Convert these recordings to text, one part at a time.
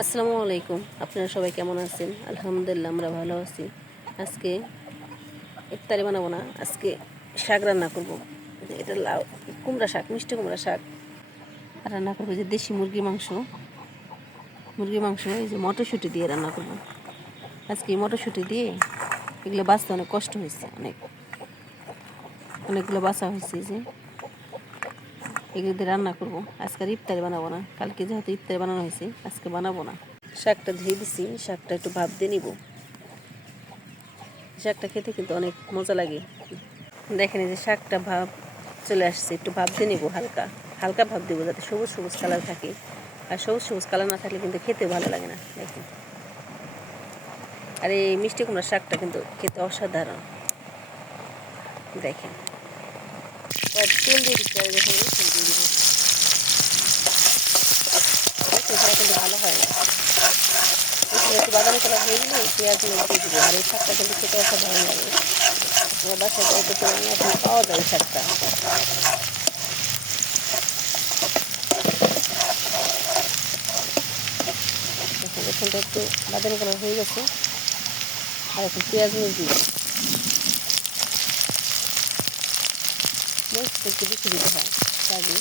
আসসালামু আলাইকুম। আপনারা সবাই কেমন আছেন? আলহামদুলিল্লাহ আমরা ভালো আছি। আজকে ইফতারি বানাবো না, আজকে শাক রান্না করব। এটা লাউ কুমড়া শাক, মিষ্টি কুমড়া শাক। আর রান্না করবো যে দেশি মুরগি মাংস, এই যে মটরশুঁটি দিয়ে রান্না করব। আজকে মটরশুঁটি দিয়ে এগুলো বাছতে অনেক কষ্ট হয়েছে, অনেকগুলো বাছা হয়েছে। যে এগুলো দিয়ে রান্না করব। আজকে আর ইফতারি বানাবো না, কালকে যেহেতু ইফতারি বানানো হয়েছে আজকে বানাবো না। শাকটা ধুয়ে দিছি, শাকটা একটু ভাপ দিয়ে নিব। শাকটা খেতে কিন্তু অনেক মজা লাগে। দেখেন যে শাকটা ভাপ চলে আসছে, একটু ভাপ দিয়ে নিব, হালকা হালকা ভাপ দেবো যাতে সবুজ সবুজ কালার থাকে। আর সবুজ কালার না থাকলে কিন্তু খেতে ভালো লাগে না। দেখেন, আর এই মিষ্টি কুমড়ার শাকটা কিন্তু খেতে অসাধারণ। দেখেন তেল দিয়ে দিচ্ছি, আর যখন রসুন দিয়ে দিব, সেটা কিন্তু ভালো হয় না। একটু বাদামি কালার হয়ে গেলে পেঁয়াজ দিয়ে দিব। আর এই শাকটা কিন্তু খেতে অসাধারণ লাগে। আমার বাসায় যাইতে এখন পাওয়া যায় শাকটা। রসুনটা একটু বাদামি কালার হয়ে গেছে, আর একটু পেঁয়াজ দিব। মরিচটা একটু বেশি দিতে হয়, শাকে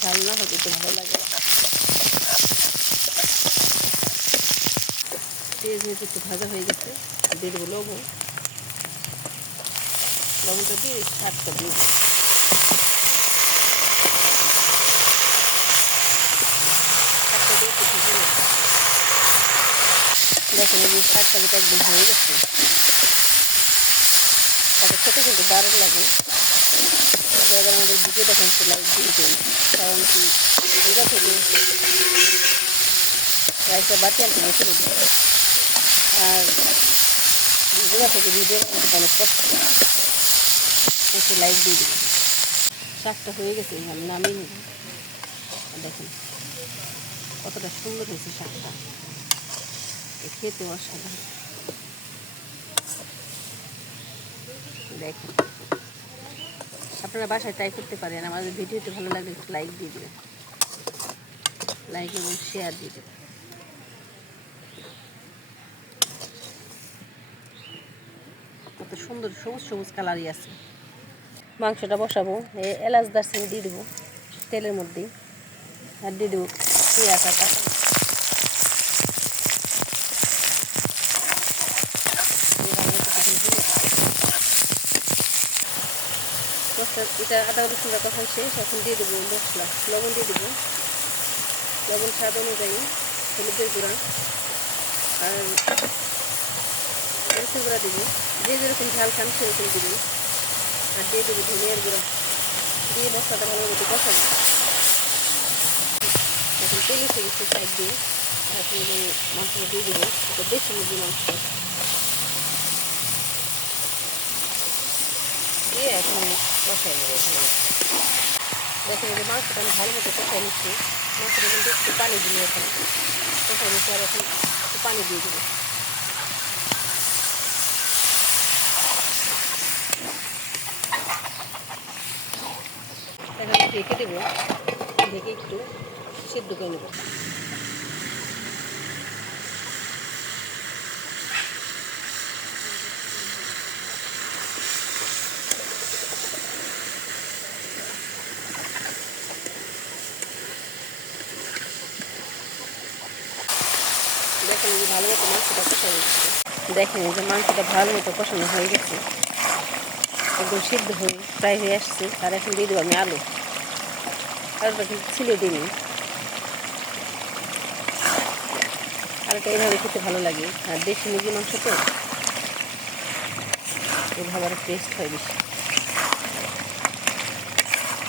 ঝাল না হলে একটু ভালো লাগে। পেঁয়াজ মরিচ একটু ভাজা হয়ে গেছে, দিয়ে দেবো লবণ। লবণটা দিয়ে শাকটা দিয়ে দেবো। শাকটা দিয়ে একটু ভেজে নেব। দেখেন এই শাকটা যেটা একদম হয়ে গেছে, তাতে খেতে কিন্তু দারুণ লাগে। এবার আমাদের দিকে দেখেন একটু লাইট দিয়ে দিন, কারণ কি ওইটা থেকে রাইসটা বাটি আনতে ফেলে দিই। আর ভিডিওটা থেকে ভিডিও কিন্তু অনেক কষ্ট, একটু লাইট দিয়ে দিই। শাকটা হয়ে গেছে, আমি নামিয়ে নিব। দেখেন কতটা সুন্দর হয়েছে শাকটা, খেতে অসাধারণ। দেখেন আপনারা বাসায় ট্রাই করতে পারেন। আমাদের ভিডিওটি ভালো লাগলে একটু লাইক দিয়ে দেবেন, লাইক এবং শেয়ার দিয়ে দেবেন। কত সুন্দর সবুজ সবুজ কালারই আছে। মাংসটা বসাবো, এলাচ দারচিনি দিয়ে দেবো তেলের মধ্যে, আর দিয়ে দেবো পেঁয়াজ আর কাঁচা। এটা আদা রসুনটা কষা শেষ, এখন দিয়ে দেবো মশলা। লবণ দিয়ে দেবো, লবণ স্বাদ অনুযায়ী, হলুদের গুঁড়া আর মরিচের গুঁড়া দেবো, যে যেরকম ঝাল খান সেরকম দেবেন। আর দিয়ে দেবো ধনিয়ার গুঁড়া, দিয়ে মশলাটা ভালোভাবে কষাবো। এখন তেল এসে গেছে সাইড দিয়ে, এখন মাংসটা দিয়ে দেবো। এটা দেশি মুরগি মাংস দিয়ে এখন কষাই নেবো। দেখেন যে মাংসটা আমি ভালো মতো কষাই নিচ্ছি। মাংসটা কিন্তু একটু পানি দিলে এখন কষাই নিচ্ছি, আর এখন একটু পানি দিয়ে দেবো। এখন ঢেকে দেবো, ঢেকে একটু সিদ্ধ করে নেবো। দেখেন যে ভালো মতো মাংসটা কষানো গেছে। দেখেন যে মাংসটা ভালো মতো কষানো হয়ে গেছে, একদম সিদ্ধ হয়ে ফ্রাই হয়ে আসছে। আর এখন দিয়ে দেবো আমি আলুটা কিন্তু ছিলে দিইনি। আলুটা এইভাবে খেতে ভালো লাগে, আর দেশি মুরগি মাংস তো এইভাবে আরও টেস্ট হয় বেশি।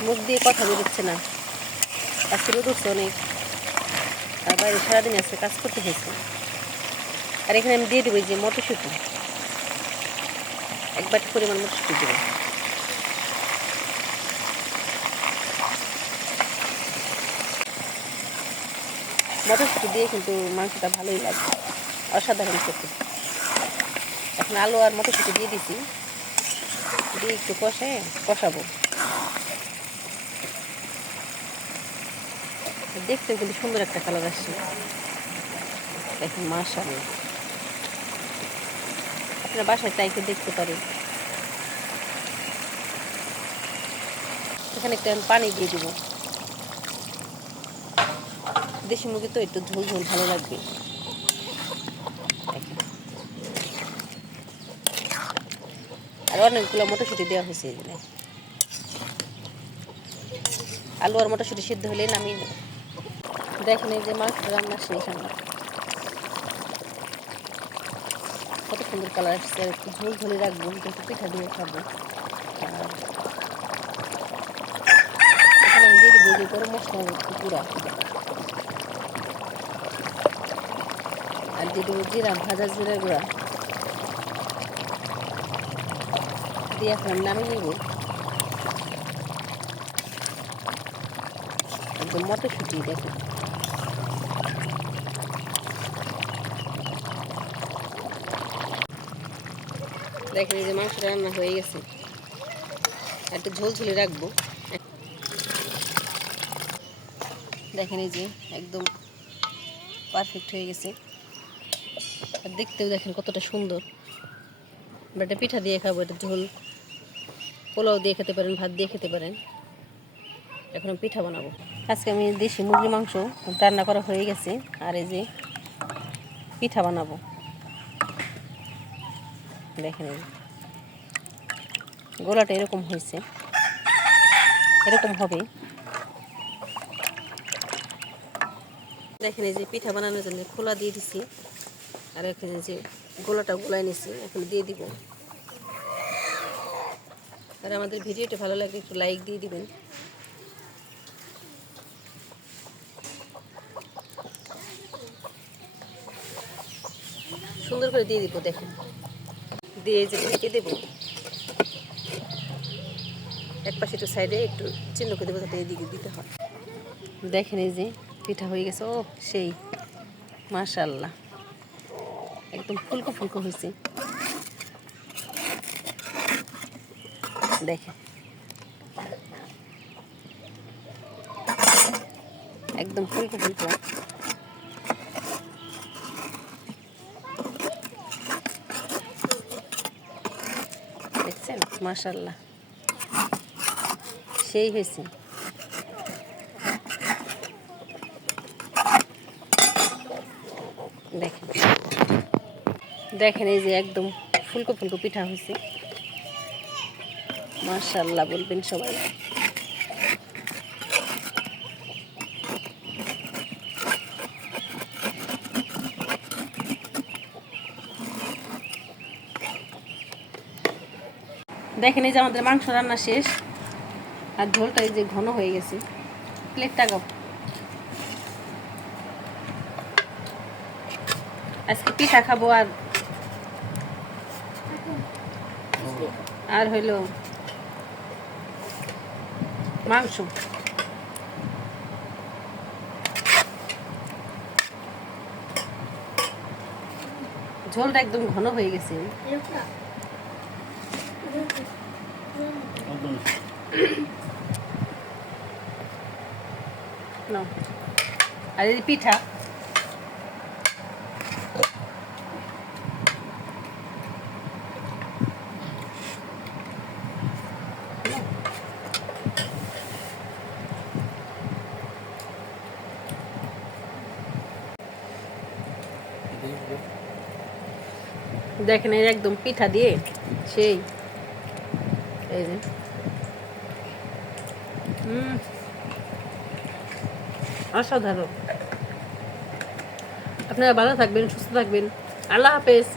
মুখ দিয়ে কথা বেরোচ্ছে না, আজকে রোদ উঠছে অনেক, আর বাইরে সারাদিন আজকে কাজ করতে হয়েছে। আর এখানে আমি দিয়ে দেবো যে মটরশুঁটি, এক বাটি পরিমাণ মটরশুঁটি দেবো। মটরশুঁটি দিয়ে কিন্তু মাংসটা ভালোই লাগে, অসাধারণ খেতে। এখন আলু আর মটরশুঁটি দিয়ে দিছি, দিয়ে একটু কষাবো। দেখতেও কিন্তু সুন্দর একটা কালার আসছে। দেখুন মাশাআল্লাহ, আপনারা বাসায় ট্রাই করে দেখতে পারেন। এখানে একটু আমি পানি দিয়ে দিব। দেশি মুরগি তো একটু ঝোল ঝোল ভালো লাগবে। আর অনেকগুলো মটরশুঁটি দেওয়া হয়েছে এখানে। আলু আর মটরশুঁটি সিদ্ধ হলে নামিয়ে নেব। দেখেন এই যে মাছ রান্না শেষ আমার, কত সুন্দর কালার আসছে। আর একটু ঝোল ঝোলে রাখবো, কিন্তু পিঠা দিয়ে খাবো। আর এখানে আমি দিয়ে দিব যে গরম মশলা গুঁড়া, আর দিয়ে দেবো জিরা, ভাজা জিরা গুঁড়া দিয়ে এখন আমি নামিয়ে নেব। একদম মটরশুঁটি দেখুন, দেখেন এই যে মাংসটা রান্না হয়ে গেছে। একটু ঝোল ঝুলে রাখবো। দেখেন এই যে একদম পারফেক্ট হয়ে গেছে। আর দেখতেও দেখেন কতটা সুন্দর। আমরা এটা পিঠা দিয়ে খাবো, এটা ঝোল পোলাও দিয়ে খেতে পারেন, ভাত দিয়ে খেতে পারেন। এখন আমি পিঠা বানাবো। আজকে আমি দেশি মুরগি মাংস রান্না করা হয়ে গেছে। আর এই যে পিঠা বানাবো, দেখেন এই গোলাটা এরকম হয়েছে, এরকম হবে। দেখেন এই যে পিঠা বানানোর জন্য খোলা দিয়ে দিছি। আর এখানে যে গোলাটা গোলায় নিছি, এখন দিয়ে দিব। আর আমাদের ভিডিওটা ভালো লাগলে একটু লাইক দিয়ে দিবেন। সুন্দর করে দিয়ে দিব। দেখেন দিয়ে যে ঢেকে দেবো। এক পাশে একটু সাইডে একটু চিহ্ন করে দেবো, যাতে এদিকে দিতে হয়। দেখেন এই যে পিঠা হয়ে গেছে। ও সেই মাশাআল্লাহ, একদম ফুলকো ফুলকো হয়েছে। দেখেন একদম ফুলকো ফুলকো। দেখছেন মাশাআল্লাহ, সেই হয়েছে। দেখেন দেখেন এই যে একদম ফুলকো ফুলকো পিঠা হয়েছে। মাশাআল্লাহ বলবেন সবাই। দেখেন এই যে আমাদের মাংস রান্না শেষ। আর ঝোলটা এই যে ঘন হয়ে গেছে। প্লেটটা গাও। আজকে পিঠা খাবো আর হইল মাংস। ঝোলটা একদম ঘন হয়ে গেছে। আর এই পিঠা দেখেন এই একদম পিঠা দিয়ে সেই এই যে অসাধারণ। আপনারা ভালো থাকবেন, সুস্থ থাকবেন। আল্লাহ হাফেজ।